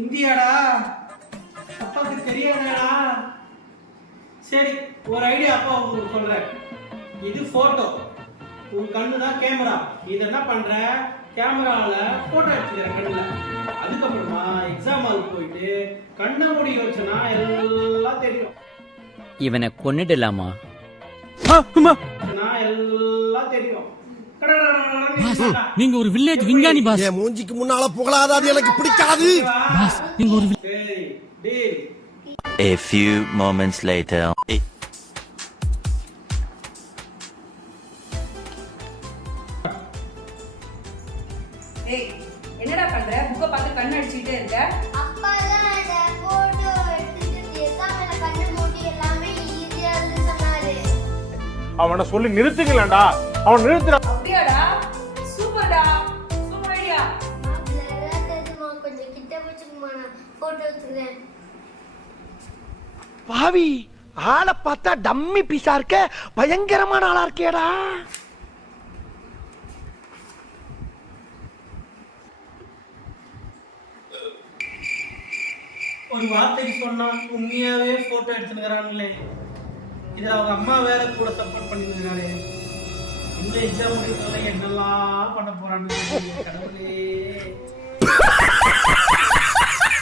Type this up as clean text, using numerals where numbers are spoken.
இந்தியாடா, அப்பாவுக்கு தெரியாதடா. சரி, ஒரு ஐடியா அப்பா உங்களுக்கு சொல்றேன். இது போட்டோ, உன் கண்ணு தான் கேமரா. இது என்ன பண்ற, கேமரால போட்டோ எடுத்துக்கிற கண்ணுல. அதுக்கப்புறமா எக்ஸாம் ஹால் போயிட்டு கண்ணை மூடி வச்சனா எல்லாம் தெரியும். இவனை கொன்னுடலாமா? எல்லாம் தெரியும். நீங்க ஒரு வில்லேஜ் விஞ்ஞானி பாஸ். என் மூஞ்சிக்கு முன்னால புகழாத, அது எனக்கு பிடிக்காது பாஸ். நீங்க ஒரு A few moments later. ஏய், என்னடா பண்ற? புக்க பார்த்து கண்ணு அடிச்சிட்டே இருக்க. அப்பா தான் அந்த போட்டோ எடுத்துட்டு எக்ஸாம்ல கண்ணு மூடி எல்லாமே ஈஸியா இருந்து சொன்னாரு. அவனை சொல்லி நிறுத்துங்களேன்டா. அவன் நிறுத்துற. அப்படியாடா? சூப்பர்டா. Super idea. நான் பிளரா தெரியுமா, கொஞ்சம் கிட்ட வச்சுக்குமா, நான் போட்டோ எடுத்துக்கிறேன். பாவி, ஆளை பார்த்தா டம்மி பீஸா இருக்க, பயங்கரமான ஆளா இருக்கேடா. ஒரு வார்த்தைக்கு சொன்னா உண்மையாவே போட்டோ எடுத்துக்கிறாங்களே. இதுல அவங்க அம்மா வேற கூட சப்போர்ட் பண்ணிருக்காங்களே. இந்த எக்ஸாம் முடிக்கிறதுல என்னெல்லாம் பண்ண போறான்னு கடவுளே.